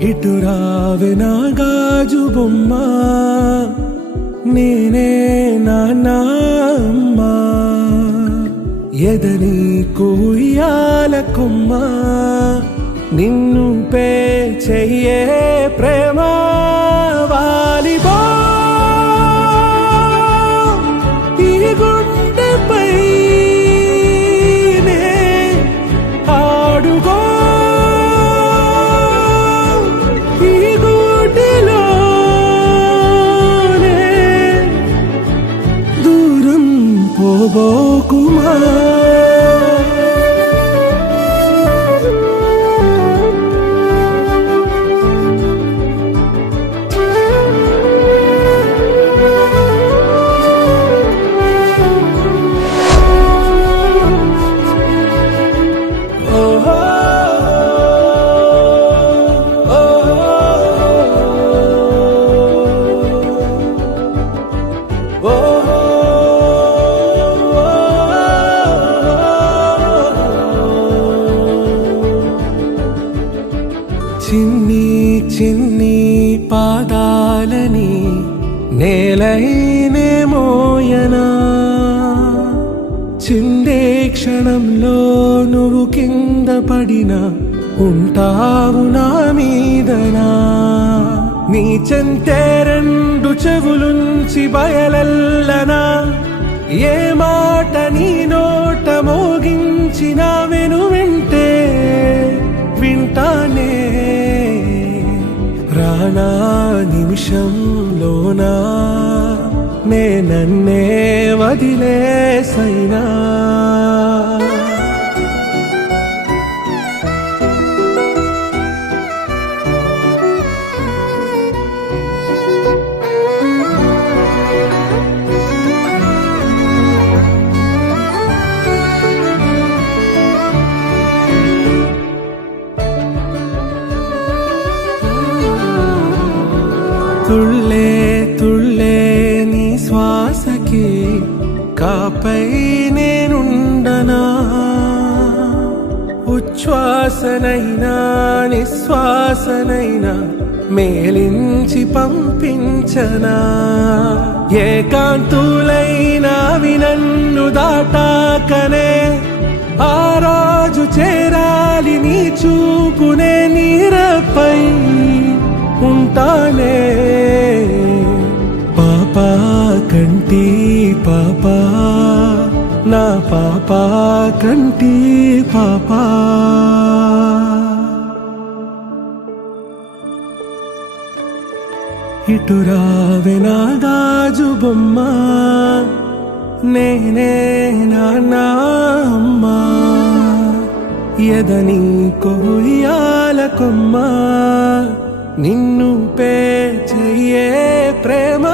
ఇటు రావే నా గాజు బొమ్మ, నేనే నాన్న అమ్మ. ఎదని కుయ్యాల కొమ్మ, నిన్ను పే చెయ్యే ప్రేమ వాలిబో. ఈ గుండెపై ఆడుగో, ఈ గుడిలోనే దూరం పోబోకుమా. చిన్ని చిన్ని పాదాలని నేలైనే మోయనా, చిందే క్షణంలో నువ్వు కింద పడినా ఉంటావు నా మీదనా. నీ చెంతే రెండు చెవులుంచి బయలెల్లనా, ఏ మాట నీ నోట మోగించిన వెను వింటే వింటానే. రానా నిమిషంలోనా నే నన్నే వదిలేసైనా. తుళ్ళే తుళ్ళే నీ శ్వాసకి కాపై నేనుండనా, ఉచ్ఛ్వాసనైనా నిశ్వాసనైనా మేలించి పంపించనా. ఏకాంతులైనా నన్ను దాటాకనే ఆ రోజు చేరాలి నీ చూపునే నీరపై ఉంటానే. పాపా కంటి పాపా, నా పాపా కంటి పాపా. ఇటు రావే నా గాజు బొమ్మ, నేనే నాన్న అమ్మ. ఎదని కొయ్యాల కొమ్మ, నిన్ను పే చెయ్యే ప్రేమ